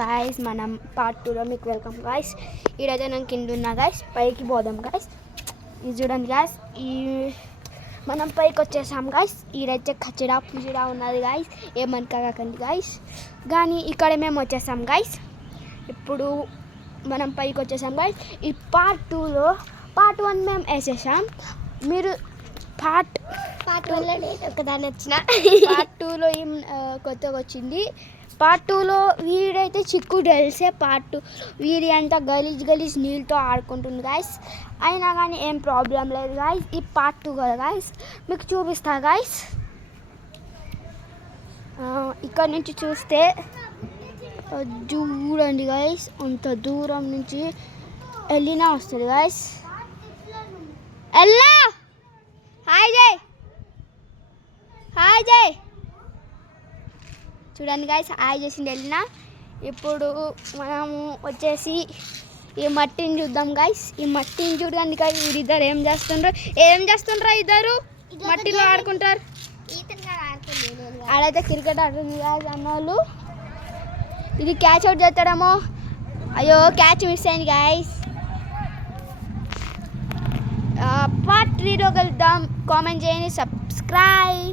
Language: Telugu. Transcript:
గాయస్ మనం పార్ట్ 2లో మీకు వెల్కమ్ గాయస్. ఈడైతే నేను కింద ఉన్నా గాయస్, పైకి పోదాం గాయస్. ఇది చూడండి గాయస్, ఈ మనం పైకి వచ్చేసాం గాయస్. ఈడైతే కచడా పుజడా ఉన్నది గాయస్, ఏమనుకోకండి గాయస్. కానీ ఇక్కడ మేము వచ్చేసాం గాయస్. ఇప్పుడు మనం పైకి వచ్చేసాం గాయస్. ఈ పార్ట్ 2లో పార్ట్ 1 మేము వేసేసాం. మీరు పార్ట్ 1లో ఒకదాని వచ్చిన పార్ట్ 2లో ఏం కొత్తగా వచ్చింది. పార్ట్ 2లో వీడైతే చిక్కు తెలిసే పార్ట్ 2 వీడి అంతా గలీజ్ నీళ్ళతో ఆడుకుంటుంది గాయస్. అయినా కానీ ఏం ప్రాబ్లం లేదు గాయస్. ఈ పార్ట్ 2 కదా గాయస్, మీకు చూపిస్తా గాయస్. ఇక్కడ నుంచి చూస్తే చూడండి గాయస్, అంత దూరం నుంచి వెళ్ళినా వస్తుంది గాయస్. ఎల్లా హాయ్ జై చూడండి గాయస్, హాయ్ చేసింది వెళ్ళినా. ఇప్పుడు మనము వచ్చేసి ఈ మట్టిని చూద్దాం గాయస్. ఈ మట్టిని చూడండి గాయస్, వీరిద్దరు ఏం చేస్తుండ్రా ఇద్దరు మట్టిలో ఆడుకుంటారు. ఆడైతే క్రికెట్ ఆడుతుంది గాయస్ అన్నోళ్ళు. ఇది క్యాచ్ అవుట్ చేస్తాడేమో. అయ్యో క్యాచ్ మిస్ అయింది గాయస్. పార్ట్ 3లో కలుద్దాం. కామెంట్ చేయండి, సబ్స్క్రైబ్.